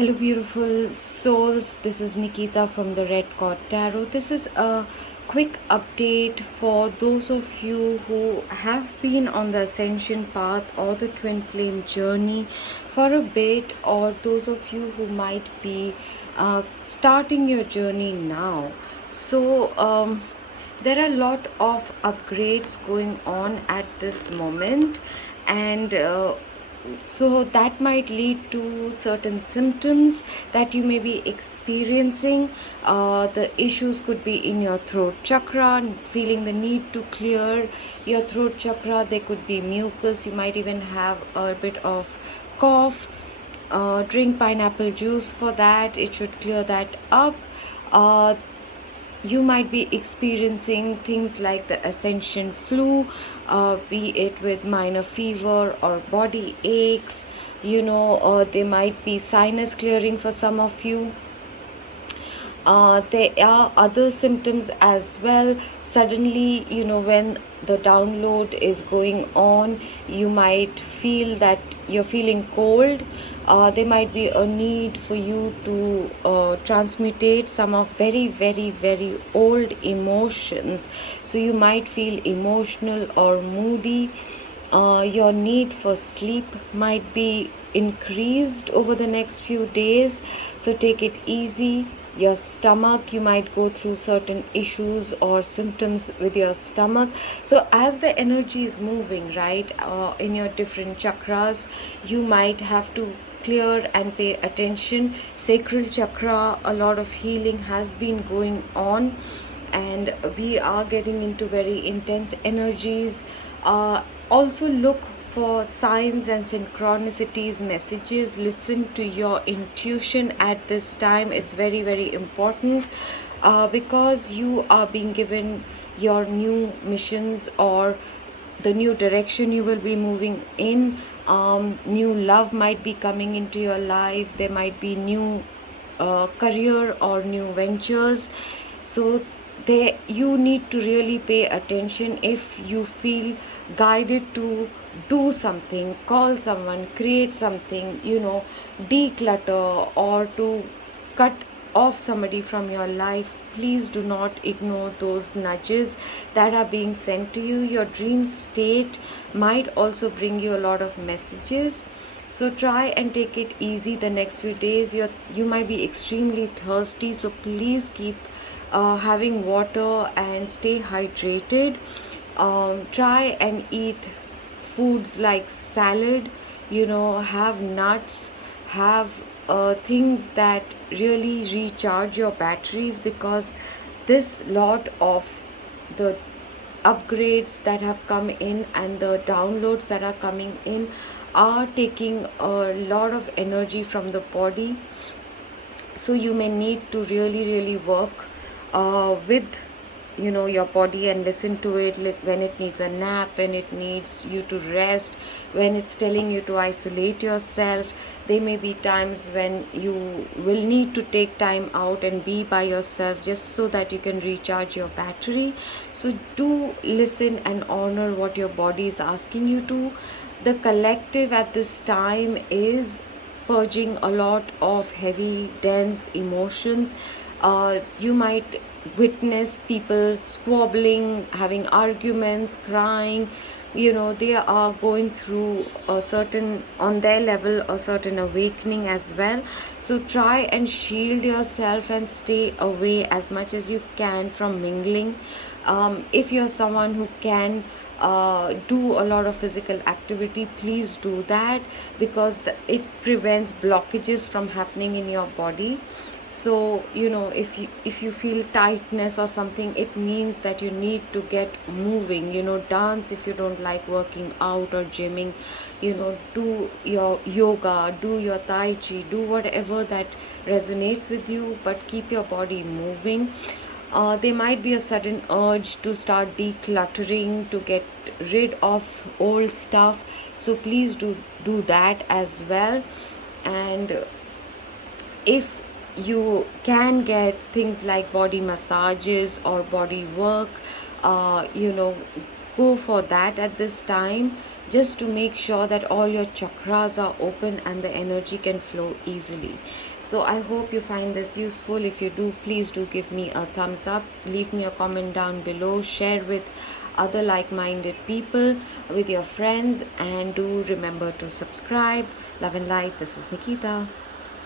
Hello, beautiful souls. This is Nikita from the Red Cord Tarot. This is a quick update for those of you who have been on the ascension path or the twin flame journey for a bit, or those of you who might be starting your journey now. There are a lot of upgrades going on at this moment, and so that might lead to certain symptoms that you may be experiencing. The issues could be in your throat chakra, feeling the need to clear your throat chakra. There could be mucus. You might even have a bit of cough. Drink pineapple juice for that. It should clear that up. uh, you might be experiencing things like the ascension flu, be it with minor fever or body aches, or there might be sinus clearing for some of you. There are other symptoms as well. Suddenly, when the download is going on, you might feel that you're feeling cold. There might be a need for you to transmutate some of very, very, very old emotions. So you might feel emotional or moody. Your need for sleep might be increased over the next few days, so take it easy. Your stomach, you might go through certain issues or symptoms with your stomach. So as the energy is moving, right, in your different chakras, you might have to clear and pay attention. Sacral chakra, a lot of healing has been going on, and we are getting into very intense energies. Also look for signs and synchronicities, messages. Listen to your intuition at this time. It's very, very important, because you are being given your new missions or the new direction you will be moving in. New love might be coming into your life. There might be new career or new ventures. So you need to really pay attention. If you feel guided to do something, call someone, create something, declutter, or to cut off somebody from your life, please do not ignore those nudges that are being sent to you. Your dream state might also bring you a lot of messages, so try and take it easy the next few days. You might be extremely thirsty, so please keep having water and stay hydrated. Try and eat foods like salad, have nuts, have things that really recharge your batteries, because this lot of the upgrades that have come in and the downloads that are coming in are taking a lot of energy from the body. So you may need to really, really work with your body and listen to it when it needs a nap, when it needs you to rest, when it's telling you to isolate yourself. There may be times when you will need to take time out and be by yourself, just so that you can recharge your battery. So do listen and honor what your body is asking you to. The collective at this time is purging a lot of heavy, dense emotions. You might witness people squabbling, having arguments, crying. They are going through a certain, on their level, a certain awakening as well. So try and shield yourself and stay away as much as you can from mingling. If you're someone who can do a lot of physical activity, please do that, because it prevents blockages from happening in your body. So if you feel tightness or something, it means that you need to get moving. Dance if you don't like working out or gymming. Do your yoga, do your tai chi, do whatever that resonates with you, but keep your body moving. There might be a sudden urge to start decluttering, to get rid of old stuff. So please do that as well. And if you can get things like body massages or body work, go for that at this time, just to make sure that all your chakras are open and the energy can flow easily. So I hope you find this useful. If you do, please do give me a thumbs up, leave me a comment down below, share with other like-minded people, with your friends, and do remember to subscribe. Love and light. This is Nikita.